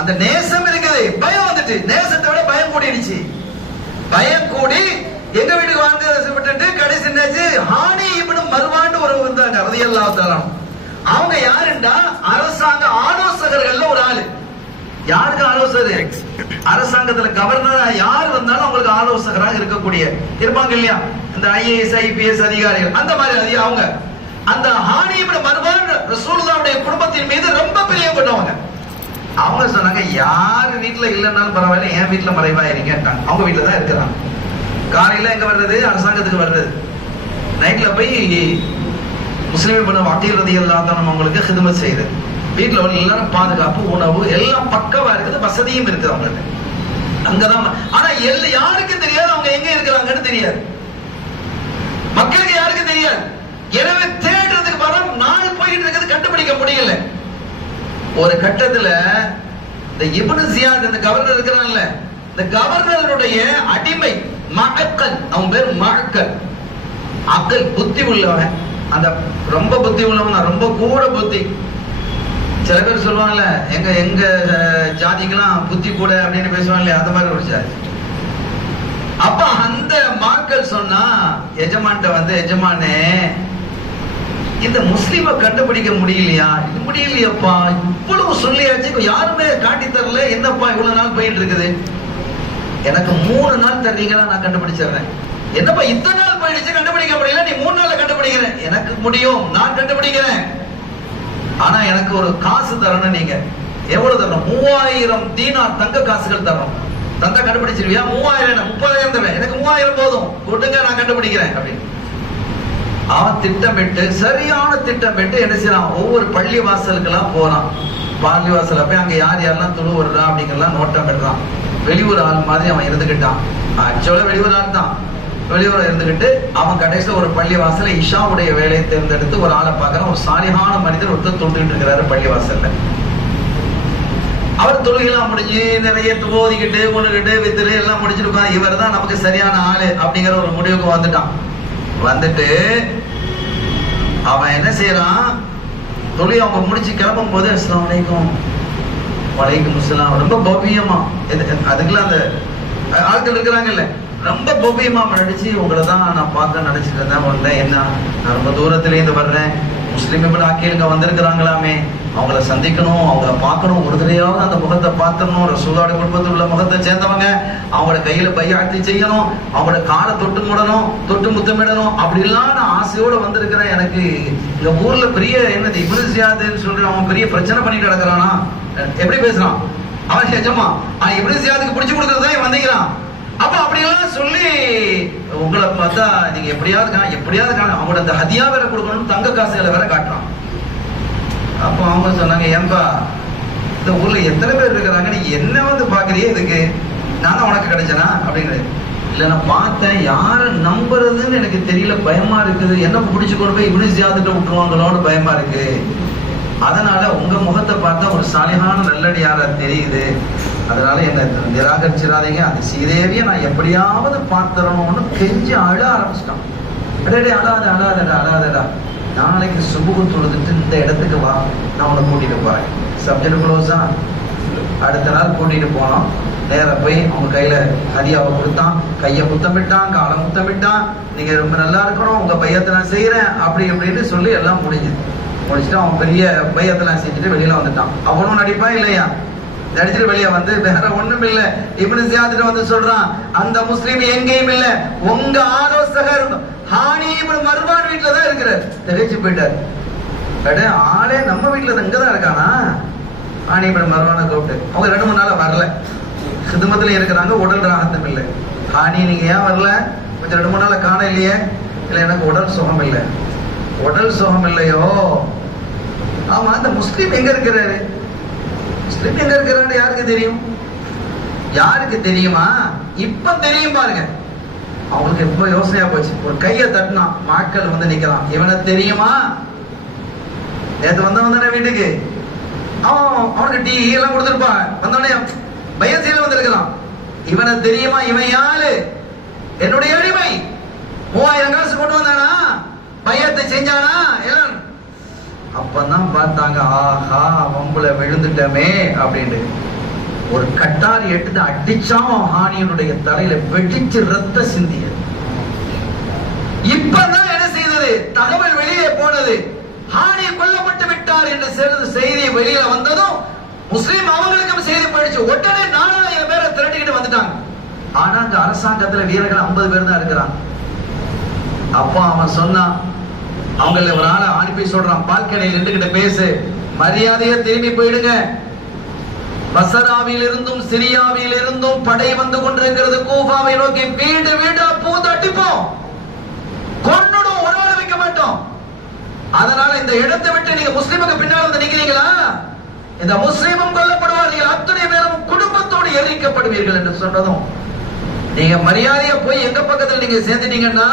அந்த நேசம் இருக்குது, பயம் வந்துட்டு, நேசத்தை விட பயம் கூடிடுச்சு. பயம் கூடி எங்க வீட்டுக்கு வாங்க விட்டுட்டு கடைசி என்னாச்சு? ஹானி இப்னு மர்வான் ஒரு வந்தாங்க ரலியல்லாஹு தஆலா. அவங்க யாருண்டா அரசாங்க ஆலோசகர்கள்ல ஒரு ஆளு. யாருக்கு ஆலோசகர்? அரசாங்கத்துல கவர்னரா யார் வந்தாலும் அவங்களுக்கு ஆலோசகராக இருக்கக்கூடிய இருப்பாங்க இல்லையா, இந்த ஐஏஎஸ் ஐபிஎஸ் அதிகாரிகள், அந்த மாதிரி அவங்க. அந்த ஹானி இப்னு மர்வான் ரசூலுல்லாஹ்வுடைய குடும்பத்தின் மீது ரொம்ப பிரியம் கொண்டவங்க. அவங்க சொன்னாங்க, யார் வீட்டுல இல்லைன்னாலும் பரவாயில்ல, என் வீட்டுல மறைவா இருக்கேன்ட்டாங்க. அவங்க வீட்டுல தான் இருக்கிறாங்க. காலையில எங்க வர்றது? அரசாங்கத்துக்கு வர்றது. நைட்ல போய் முஸ்லிம் இப்னு அகீல் ரலியல்லாஹு அன்ஹு அவங்களுக்கு ஹிதமத் செய்யுது. வீட்டுல உள்ள எல்லாரும் பாதுகாப்பு, உணவு எல்லாம் பக்கவா இருக்குது, வசதியும் இருக்குது அவங்களுக்கு. அங்கதான். ஆனா யாருக்கும் தெரியாது அவங்க எங்க இருக்கிறாங்கன்னு தெரியாது, மக்களுக்கு யாருக்கும் தெரியாது. எனவே தேடுறதுக்கு வரும் நாள் போயிட்டு இருக்கிறது கண்டுபிடிக்க முடியல. ஒரு கட்டத்துல இந்த இப்னு ஜியாத், இந்த கவர்னர் இருக்கிறான்ல, இந்த கவர்னருடைய அடிமை மஅக்கல், அவன் பேர் மஅக்கல். அக்கல் புத்தி உள்ளவன், அந்த ரொம்ப புத்தி உள்ளவன், ரொம்ப கூட புத்தி. சில பேர் சொல்லுவாங்கல்ல, எங்க ஜாதிக்கெல்லாம் புத்தி கூட அப்படின்னு பேசுவாங்க, அந்த மாதிரி ஒரு ஜாதி. அப்ப அந்த மக்கள் சொன்னா எஜமான்ட்ட வந்து, எஜமானே இந்த முஸ்லீமை கண்டுபிடிக்க முடியலையா? முடியலையப்பா, இவ்வளவு சொல்லியாச்சு, யாருமே காட்டி தரல, என்னப்பா இவ்வளவு நாள் போயிட்டு இருக்குது? எனக்கு 3 நாள் தர்றீங்களா, நான் கண்டுபிடிச்சிடுறேன். என்னப்பா இத்தனை நாள் போயிடுச்சு, கண்டுபிடிக்க முடியல, நீ 3 நாள்ல கண்டுபிடிக்கிறேன். எனக்கு முடியும், நான் கண்டுபிடிக்கிறேன். ஆனா எனக்கு ஒரு காசு தரணும். நீங்க எவ்வளவு தரணும்? 3000 தீனார் தங்க காசுகள் தரணும். தந்தா கண்டுபிடிச்சிருவியா? 3000 30,000 தரேன், எனக்கு 3000 போதும், கொடுங்க, நான் கண்டுபிடிக்கிறேன் அப்படின்னு அவன் திட்டமிட்டு, சரியான திட்டமிட்டு என்ன செய்யறான்? ஒவ்வொரு பள்ளி வாசலுக்கெல்லாம் போறான். பள்ளி வாசல போய் அங்க யார் யாரெல்லாம் தொழுவுறா அப்படிங்கறலாம் நோட்டம் பெறான். வெளியூர் ஆள் மாதிரி அவன் இருந்துகிட்டான். ஆக்சுவலா வெளியூர் ஆள் தான். வெளியூர் இருந்துகிட்டு அவன் கடைசியில ஒரு பள்ளி வாசல இஷாவுடைய வேலையை தேர்ந்தெடுத்து ஒரு ஆளை பார்க்கறான். ஒரு சாலிஹான மனிதர் ஒருத்தர் தொழுதுகிட்டு இருக்கிறாரு பள்ளி வாசல்ல. அவர் தொழுகைலாம் முடிஞ்சு நிறைய போதிக்கிட்டு கொண்டுகிட்டு வித்துட்டு எல்லாம் முடிச்சிருக்கான். இவர் தான் நமக்கு சரியான ஆளு அப்படிங்கிற ஒரு முடிவுக்கு வந்துட்டான். வந்துட்டு அவன் என்ன செய்யறான்? தொழில் அவங்க முடிச்சு கிளம்பும் போது அஸ்ஸலாமு அலைக்கும் வலைக்கும் அஸ்ஸலாம் ரொம்ப பவ்யமா, அதுக்கெல்லாம் அந்த ஆட்கள் இருக்கிறாங்கல்ல, ரொம்ப பவ்யமா நடிச்சு, உங்களை தான் நான் பார்க்க நினைச்சிட்டு இருந்தேன். உடனே என்ன, நான் ரொம்ப தூரத்துல இருந்து வர்றேன், முஸ்லீம் இப்படி ஆக்கியங்க வந்திருக்கிறாங்களாமே, அவங்கள சந்திக்கணும், அவங்கள பார்க்கணும், ஒரு தடவையாவது அந்த முகத்தை பார்த்துடணும், ரசூலுல்லாஹி குடும்பத்தில் உள்ள முகத்தை சேர்ந்தவங்க, அவங்களோட கையில பையாத்தி செய்யணும், அவங்களோட காலை தொட்டு முடணும், தொட்டு முத்தமிடணும், அப்படிலாம் நான் ஆசையோட வந்திருக்கிறேன். எனக்கு இந்த ஊர்ல பெரிய என்னது இப்னு ஜியாதுன்னு சொல்ற அவன் பெரிய பிரச்சனை பண்ணிட்டு கிடக்குறானா, எப்படி பேசுறான் அவன் நிஜமா, இப்னு ஜியாதுக்கு பிடிச்சு கொடுக்கறதா வந்தீங்கிறான். அப்ப அப்படியெல்லாம் சொல்லி உங்களை பார்த்தா நீங்க எப்படியாவது அவங்களோட அந்த ஹதியா வேற கொடுக்கணும், தங்க காசுகளை வேற காட்டுறான். அப்போ அவங்க சொன்னாங்க, ஏன்பா இந்த ஊர்ல எத்தனை பேர் இருக்கிறாங்க, நீ என்ன வந்து பாக்குறியே, இதுக்கு நான் உனக்கு கிடைச்சனா அப்படிங்கிறது. இல்ல நான் பார்த்தேன், யார நம்புறதுன்னு எனக்கு தெரியல, பயமா இருக்குது, என்ன பிடிச்சு கொண்டு போய் இப்னு ஜியாதுட்ட விட்டுருவாங்களோன்னு பயமா இருக்கு, அதனால உங்க முகத்தை பார்த்தா ஒரு சாலிஹான நல்லடியாரா தெரியுது, அதனால என்ன நிராகரிச்சிடாதீங்க, அந்த ஸ்ரீதேவியை நான் எப்படியாவது பார்த்துடணும்னு கெஞ்சி அழ ஆரம்பிச்சிட்டான். அடே அழாதடா, நாளைக்கு சுபுகு தொழுதுட்டு இந்த இடத்துக்கு வா, நான் உன்னை கூட்டிட்டு போறேன். சப்ஜெக்ட் க்ளோஸா. அடுத்த நாள் கூட்டிட்டு போனோம். நேர போய் அவங்க கையில ஹதியாவை கொடுத்தான், கையை முத்தமிட்டான், காலை முத்தமிட்டான், நீங்க ரொம்ப நல்லா இருக்கணும், உங்க பையத்தை நான் செய்யறேன் அப்படி அப்படின்னு சொல்லி எல்லாம் முடிச்சுட்டு அவன் பெரிய பையத்தை நான் செஞ்சுட்டு வெளியில வந்துட்டான். அவனும் நடிப்பா இல்லையா, நடிச்சுட்டு வெளியே வந்து வேற ஒண்ணும் இல்ல, இப்னு ஜியாத் வந்து சொல்றான், அந்த முஸ்லீம் எங்கேயும் இல்ல, உங்க ஆலோசகர் ஹானி இப்னு மர்வான் வீட்டுல தான் இருக்கிறார். தெரிஞ்சு போயிட்டார். ஆளே நம்ம வீட்டுல இங்கதான் இருக்கானா? ஹானி இப்னு மர்வானை கூப்பிட்டு, அவங்க 2-3 நாளா வரல, ஹிதுமத்துல இருக்கிறாங்க, உடல் ராகத்தும் இல்லை. ஹானி நீங்க ஏன் வரல, கொஞ்சம் 2-3 நாளா காண இல்லையே? இல்ல எனக்கு உடல் சுகம் இல்லை. உடல் சுகம் இல்லையோ? ஆமா, அந்த முஸ்லீம் எங்க இருக்கிறாரு? முஸ்லீம் எங்க இருக்கிறாரு யாருக்கு தெரியும்? யாருக்கு தெரியுமா? இப்ப தெரியும் பாருங்க. அவங்களுக்கு எப்ப யோசனையா போச்சு. ஒரு கையை தட்டினா மக்கள் வந்து நிக்கலாம், இவனை தெரியுமா? நேற்று வந்தவன் தானே வீட்டுக்கு, அவனுக்கு டீ எல்லாம் கொடுத்துருப்பான், வந்தவனே பயசீல வந்திருக்கலாம், இவனை தெரியுமா? இவன் யாரு? என்னுடைய அடிமை. 3000 காசு கொண்டு வந்தானா, பையத்தை செஞ்சானா எல்லாம். அப்பதான் பார்த்தாங்க, ஆஹா வம்புல விழுந்துட்டமே அப்படின்னு. ஒரு கட்டாரி எடுத்து அடிச்சான், ஹானியனுடைய தலையில வெடிச்சு ரத்த சிந்தியது. இப்பதான் என்ன செய்தது, தகவல் வெளியே போனது, ஹானி கொல்லப்பட்டு விட்டார் என்று செய்தி வெளியில வந்ததும் முஸ்லீம் அவங்களுக்கும் செய்தி போயிடுச்சு. உடனே 4000 பேரை திரட்டிக்கிட்டு வந்துட்டாங்க. ஆனா அந்த அரசாங்கத்துல வீரர்கள் 50 பேர் தான் இருக்கிறாங்க. அப்போ அவன் சொன்னான், அவங்கள ஒரு ஆளை அனுப்பி சொல்றான், பால்கனியில் நின்றுகிட்ட பேசு, மரியாதையா திரும்பி போயிடுங்க, பசராவில் இருந்தும் சிரியாவில் இருந்தும் படை வந்து கொண்டிருக்கிறது, கூஃபாவை நோக்கி வீடு வீடா பூந்து அடிப்போம், கொன்னுடும், ஒரு ஆள் வைக்க மாட்டோம், அதனால இந்த இடத்தை விட்டு நீங்க முஸ்லிமுக்கு பின்னால் வந்து நிக்கிறீங்களா, இந்த முஸ்லிமும் கொல்லப்படுவார், நீங்கள் அத்தனை பேரும் குடும்பத்தோடு எரிக்கப்படுவீர்கள் என்று சொன்னதும், நீங்க மரியாதையா போய் எங்க பக்கத்தில் நீங்க சேர்ந்துட்டீங்கன்னா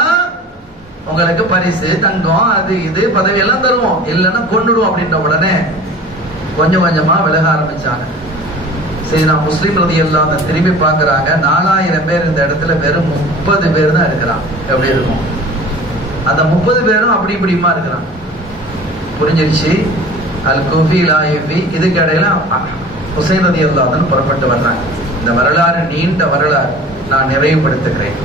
உங்களுக்கு பரிசு, தங்கம், அது இது பதவி எல்லாம் தருவோம், இல்லைன்னா கொண்டுடுவோம் அப்படின்ற உடனே கொஞ்சம் கொஞ்சமா விலக ஆரம்பிச்சாங்க. சரி, நான் முஸ்லீம் ரலியல்லாஹு அன்ஹு திரும்பி பாக்குறாங்க, 4000 பேர் இந்த இடத்துல வெறும் 30 பேர் தான் இருக்கிறான். எப்படி இருக்கும்? அந்த 30 பேரும் அப்படி இப்படிமா இருக்கிறான். புரிஞ்சிருச்சு. அல் குஃபி லாயிஃபி. இதுக்கு இடையில ஹுசைன் ரலியல்லாஹு அன்ஹு புறப்பட்டு வர்றாங்க. இந்த வரலாறு நீண்ட வரலாறு, நான் நிறைவுபடுத்துகிறேன்.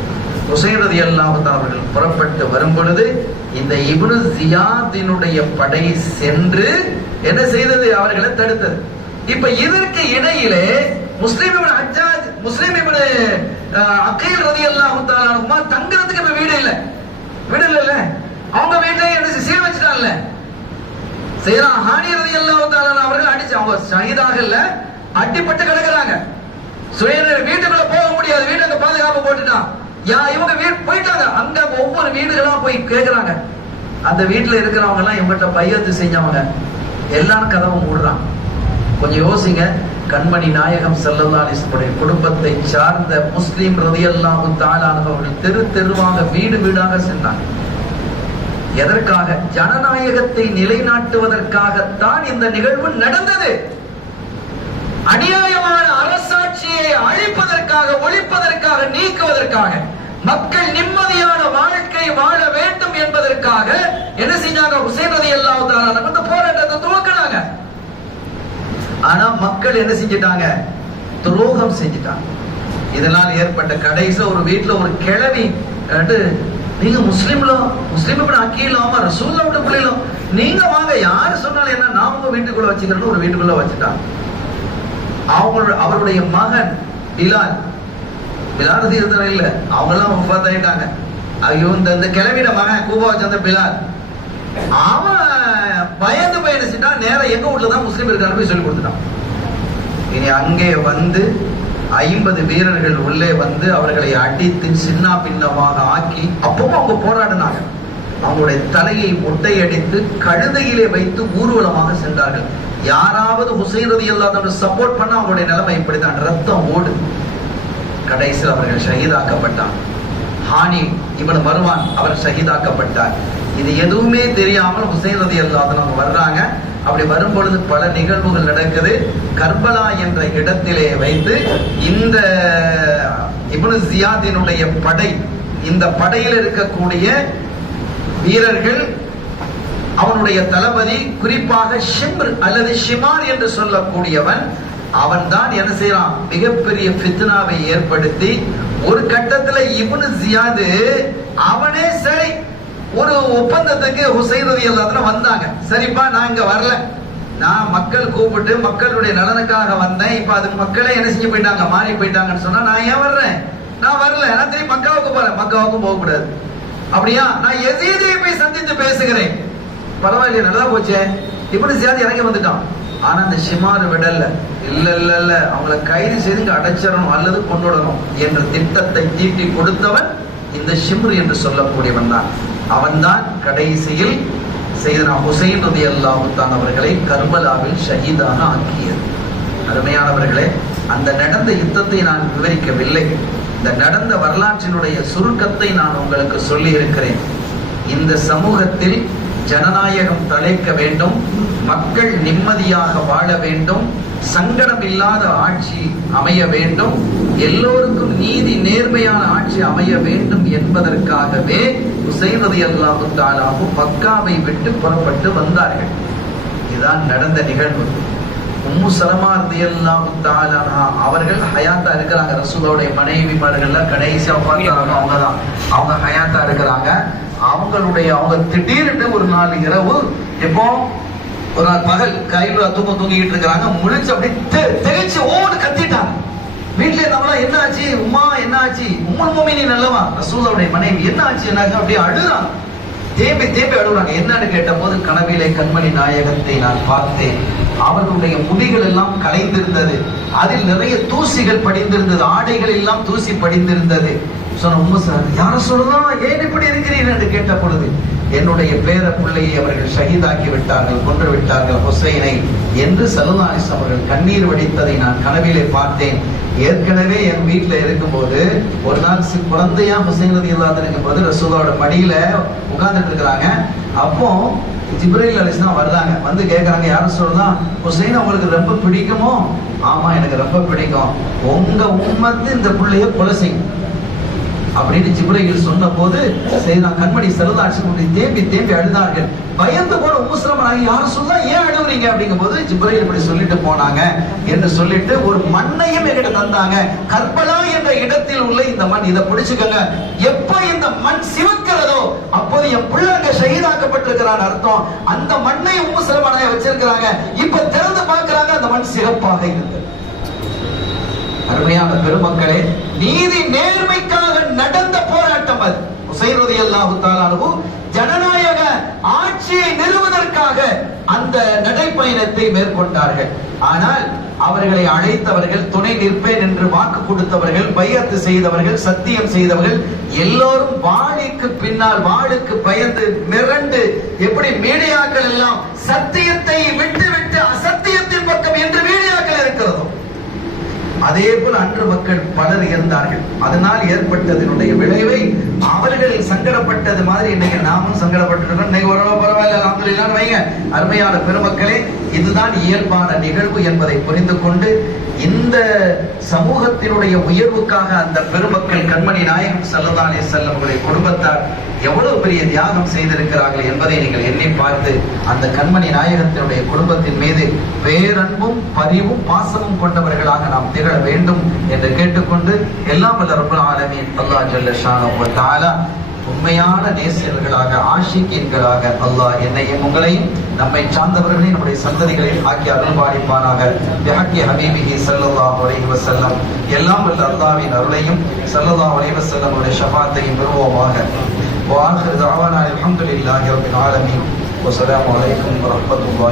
ஹுசைன் ரலியல்லாஹு தஆலா அவர்கள் புறப்பட்டு வரும் பொழுது இந்த இப்னு ஜியாதினுடைய படை சென்று என்ன செய்தது? அவர்களை தடுத்தது. இப்ப இதற்கு இடையிலே முஸ்லிம் இப்னு ஹஜ்ஜாஜ், முஸ்லிம் இப்னு அகீல் ரலியல்லாஹு தஆலா அன்ஹுமா தங்கறதுக்கு இப்ப வீடு இல்ல. அவங்க வீட்டை எடுத்து சீல் வச்சுட்டாங்கல்ல. செய்யறா ஹானி ரலியல்லாஹு தஆலா அவர்கள் அடிச்சு அவங்க ஷஹீதாகல அடிபட்டு கிடக்குறாங்க. சுயனர் வீட்டுக்குள்ள போக முடியாது, வீட்டுக்கு பாதுகாப்பு போட்டுட்டான். இவங்க வீடு போயிட்டாங்க. அங்க ஒவ்வொரு வீடுகளா போய் கேக்குறாங்க. அந்த வீட்டுல இருக்கிறவங்க எல்லாம் இவங்கிட்ட பையத்து செஞ்சவங்க எல்லாரும் கதவை மூடுறாங்க. கொஞ்சம் யோசிங்க. கண்மணி நாயகம் ஸல்லல்லாஹு அலைஹி வஸல்லம் குடும்பத்தை சார்ந்த முஸ்லிம் ரலியல்லாஹு தஆலா அவர்கள் தெரு தெருவாக வீடு வீடாக சென்றாங்க. எதற்காக? ஜனநாயகத்தை நிலைநாட்டுவதற்காகத்தான் இந்த நிகழ்வு நடந்தது. அநியாயமான அரசாட்சியை அழிப்பதற்காக, ஒழிப்பதற்காக, நீக்குவதற்காக, மக்கள் நிம்மதியான வாழ்க்கை வாழ வேண்டும் என்பதற்காக என்ன செஞ்சாங்க? ஹுசைன் ரலியல்லாஹு தஆலா அந்த போராட்டத்தை துவக்கினாங்க. ஆனா மக்கள் என்ன செஞ்சிட்டாங்க? துரோகம் செஞ்சிட்டாங்க. இதனால் ஏற்பட்ட கடைசில ஒரு வீட்டுல ஒரு கிழவி, நீங்க முஸ்லிம்ல முஸ்லிம் அக்கீலாம ரசூலுல்லாஹ்வுடைய பிள்ளைகளோ, நீங்க வாங்க, யாரு சொன்னாலும் என்ன, நான் உங்க வீட்டுக்குள்ள வச்சுக்கிறேன்னு ஒரு வீட்டுக்குள்ள வச்சுட்டாங்க. அவருடைய மகன் பிலால் இல்ல, அவங்க எல்லாம் வஃபாத் ஆயிட்டாங்க. ஐயோ, இந்த கிழவிட மகன் கூபாவை சேர்ந்த பிலால், அவன் பயந்து பயணிச்சுட்டா நேரம் எங்க வீட்டுல தான் முஸ்லீம் இருக்காரு போய் சொல்லி கொடுத்துட்டான். இனி அங்கே வந்து 50 வீரர்கள் உள்ளே வந்து அவர்களை அடித்து சின்ன பின்னமாக ஆக்கி, அப்பவும் அவங்க போராடினாங்க. அவங்களுடைய தலையை முட்டையடித்து கழுதையிலே வைத்து ஊர்வலமாக சென்றார்கள். யாராவது ஹுசைன் ரலியல்லாஹு அன்ஹு சப்போர்ட் பண்ண அவங்களுடைய நிலைமை இப்படித்தான், ரத்தம் ஓடு. கடைசியில் அவர்கள் ஷஹீதாக்கப்பட்டார். ஹானி இப்னு மர்வான் அவர் ஷஹீதாக்கப்பட்டார். இது எதுவுமே தெரியாமல் ஹுசைன் ரலியல்லாஹு அன்ஹு வர்றாங்க. அப்படி வரும் பொழுது பல நிகழ்வுகள் நடக்குது. கர்பலா என்ற இடத்திலே வைத்து இந்த இப்னு ஜியாதினுடைய படை, இந்த படையில் இருக்கக்கூடிய வீரர்கள், அவனுடைய தளபதி குறிப்பாக ஷிம்ர் அல்லது ஷிமார் என்று சொல்லக்கூடியவன், அவன் தான் என்ன செய்யறான்? மிகப்பெரிய ஃபித்னாவை ஏற்படுத்தி ஒரு கட்டத்துல இப்னு ஜியாத் அவனே சரி ஒரு ஒப்பந்தத்துக்கு ஹுசைன் ரலியல்லாஹு அன்ஹு வந்தாங்க. சரிப்பா, நான் இங்க வரல, நான் மக்கள் கூப்பிட்டு மக்களுடைய நலனுக்காக வந்தேன். இப்ப அது மக்களே என்ன செஞ்சு போயிட்டாங்க, மாறி போயிட்டாங்கன்னு சொன்னா நான் ஏன் வர்றேன்? நான் வரல, நான் திரும்பி மக்காவுக்கு போறேன். மக்காவுக்கும் போக கூடாது. அப்படியா? நான் யஸீதை போய் சந்தித்து பேசுகிறேன். பரவாயில்லையே, நல்லா போச்சே. இப்படி சேர்ந்து இறங்கி வந்துட்டான். ஆனா அந்த ஷிமார் விடல. இல்ல அவங்களை கைது செய்து அடைச்சிடணும் அல்லது கொண்டுடணும் என்ற திட்டத்தை தீட்டி கொடுத்தவன் இந்த ஷிம்ர் என்று சொல்லக்கூடியவன் தான். அவன் தான் கடைசியில் சையதுனா ஹுசைன் ரலியல்லாஹு தஆலா அவர்களை கர்பலாவில் ஷஹீதாக ஆக்கியது. அருமையானவர்களே, அந்த நடந்த யுத்தத்தை நான் விவரிக்கவில்லை. இந்த நடந்த வரலாற்றினுடைய சுருக்கத்தை நான் உங்களுக்கு சொல்லி இருக்கிறேன். இந்த சமூகத்தில் ஜனநாயகம் தழைக்க வேண்டும், மக்கள் நிம்மதியாக வாழ வேண்டும், சங்கடம் இல்லாத ஆட்சி அமைய வேண்டும், எல்லோருக்கும் நீதி நேர்மையான ஆட்சி அமைய வேண்டும் என்பதற்காகவே ஹுசைன் ரலியல்லாஹு தஆலா மக்காவை விட்டு புறப்பட்டு வந்தார்கள். இதுதான் நடந்த நிகழ்வு. உம்மு சலமா ரலியல்லாஹு தஆலா அவர்கள் ஹயாத்தா இருக்கிறாங்க. ரசூலுடைய மனைவிமார்கள்ல கடைசி வஃபாத்தானவங்க அவங்கதான். அவங்க ஹயாத்தா இருக்கிறாங்க. அவங்க திடீர்னு ஒரு நாள் இரவு, எப்போ ஒரு நாள் பகல் கையில தூங்கிட்டு இருக்கிறாங்க. முழிச்சு அப்படியே திகைச்சு ஓடு கத்திட்டாங்க. வீட்டுல நம்மளா என்ன ஆச்சு உம்மா, என்ன ஆச்சு? உம்முல் முஃமினீன் அல்லவா ரசூலுடைய மனைவி, என்ன ஆச்சு அப்படியே அழுறாங்க. தேம்பி அழுறாங்க. என்னன்னு கேட்ட போது, கனவிலே கண்மணி நாயகத்தை நான் பார்த்தேன். அவர்களுடைய முடிகள் எல்லாம் கலைந்திருந்தது, அதில் நிறைய தூசிகள் படிந்திருந்தது, ஆடைகள் எல்லாம் தூசி படிந்திருந்தது. சொன்ன உம்மு சார், யார சொல்லலாம், ஏன் இப்படி இருக்கிறீர்கள் என்று கேட்ட பொழுது, என்னுடைய பேர பிள்ளையை அவர்கள் ஷஹீதாக்கி விட்டார்கள், கொன்று விட்டார்கள் ஹுசைனை என்று ஸல்லல்லாஹு அலைஹி வஸல்லம் அவர்கள் கண்ணீர் வடித்ததை நான் கனவிலே பார்த்தேன். ஏற்கனவே என் வீட்டுல இருக்கும்போது ஒரு நாள் குழந்தையா ஹுசைன் ரலியல்லாஹு அன்ஹு இருக்கும்போது ரசூலுல்லாஹ்வோட மடியில உட்கார்ந்துட்டு இருக்கிறாங்க. அப்போ ஜிப்ரீல் அலைஹிஸ்ஸலாம் வர்றாங்க. வந்து கேட்கறாங்க, யாரும் சொல்லலாம், ஹுசைன் உங்களுக்கு ரொம்ப பிடிக்குமோ? ஆமா, எனக்கு ரொம்ப பிடிக்கும். உங்க உம்மத்து இந்த பிள்ளைய கொலை செய்யும். அப்படின்னு ஜிப்ரீல் சொன்ன போது செய்தா கண்மணி ஸல்லல்லாஹு தேம்பி தேம்பி அழுதார்கள். பயந்து போன உம்மு சலமா யார சொல்ல ஏன் அழுவுறீங்க அப்படிங்கும் போது ஜிப்ரீல் இப்படி சொல்லிட்டு போனாங்க என்று சொல்லிட்டு ஒரு மண்ணையும் என்கிட்ட தந்தாங்க. கர்பலா என்ற இடத்தில் உள்ள இந்த மண், இதை பிடிச்சுக்கங்க. எப்ப இந்த மண் சிவக்கிறதோ அப்போது என் பிள்ளைங்க ஷஹீதாக்கப்பட்டிருக்கிறான் அர்த்தம். அந்த மண்ணை உம்மு சலமா வச்சிருக்கிறாங்க. இப்ப திறந்து பார்க்கிறாங்க, அந்த மண் சிவப்பாக இருந்தது. அருமையான பெருமக்களே, நீதி நேர்மைக்காக நடந்த போராட்டம் அது. ஹுசைன் ரலியல்லாஹு தஆலா அன்ஹு ஜனநாயக ஆட்சியை நிறுவுவதற்காக அந்த நடைப்பயணத்தை மேற்கொண்டார்கள். ஆனால் அவர்களை அழைத்தவர்கள், துணை நிற்பேன் என்று வாக்கு கொடுத்தவர்கள், பைஅத் செய்தவர்கள், சத்தியம் செய்தவர்கள் எல்லோரும் வாளுக்கு பின்னால், வாளுக்கு பயந்து மிரண்டு, எப்படி மீடியாக்கள் எல்லாம் சத்தியத்தை விட்டு விட்டு அசத்தியத்தின் பக்கம் என்று மீடியாக்கள் இருக்கிறதோ அதே போல அன்று மக்கள் பலர் இருந்தார்கள். அதனால் ஏற்பட்டதனுடைய விளைவை அவர்கள் சங்கடப்பட்டது மாதிரி இன்னைக்கு நாமும் சங்கடப்பட்டிருக்கோம். இன்னைக்கு ஓரளவு பரவாயில்ல அல்ஹம்துலில்லாஹ் வைங்க. அருமையான பெருமக்களே, இதுதான் இயல்பான நிகழ்வு என்பதை புரிந்து கொண்டு இந்த சமூகத்தினுடைய உயர்வுக்காக அந்த பெருமக்கள் கண்மணி நாயகம் ஸல்லல்லாஹு அலைஹி வஸல்லம் அவருடைய குடும்பத்தார் எவ்வளவு பெரிய தியாகம் செய்திருக்கிறார்கள் என்பதை நீங்கள் எண்ணி பார்த்து அந்த கண்மணி நாயகத்தினுடைய குடும்பத்தின் மீது பேரன்பும் பரிவும் பாசமும் கொண்டவர்களாக நாம் திகழ வேண்டும் என்று கேட்டுக்கொண்டு, எல்லாம் வல்ல ரப்பல் ஆலமீன் அல்லாஹ் ஜல்ல ஷானஹு வ தஆலா உண்மையான நேசியர்களாக, ஆஷிகீன்களாக அல்லாஹ் என்னையும் உங்களையும் நம்மை சார்ந்தவர்களையும் நம்முடைய சந்ததிகளையும் ஆக்கி அருள்பாலிப்பானாக. பிஹக்கி ஹபீபிஹி ஸல்லல்லாஹு அலைஹி வஸல்லம். எல்லாம் வல்ல அல்லாஹ்வின் அருளையும் ஸல்லல்லாஹு அலைஹி வஸல்லம் உடைய ஷஃபாஅத்தையும் பெறுவோமாக. வஆখির دعوانا الحمد لله رب العالمين والسلام عليكم ورحمة الله